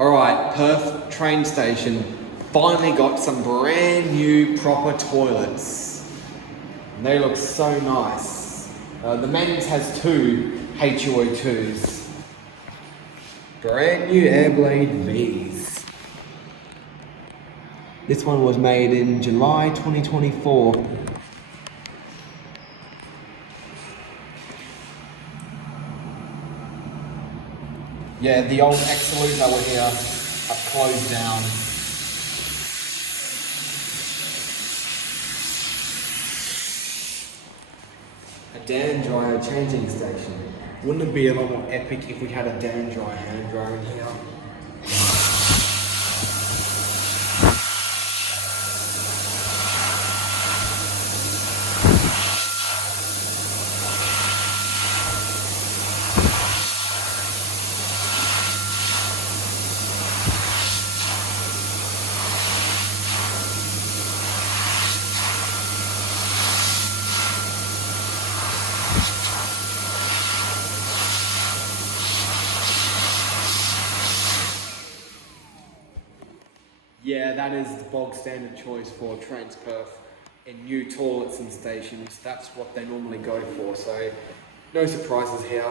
Alright, Perth train station. Finally got some brand new proper toilets. And they look so nice. The men's has two HUO2s. Brand new Airblade Vs. This one was made in July 2024. Yeah, the old Exeloo that were here have closed down. A Dan dryer changing station. Wouldn't it be a lot more epic if we had a Dan dryer hand dryer in here? Yeah, that is the bog standard choice for Trains Perth. In new toilets and stations, that's what they normally go for, so no surprises here.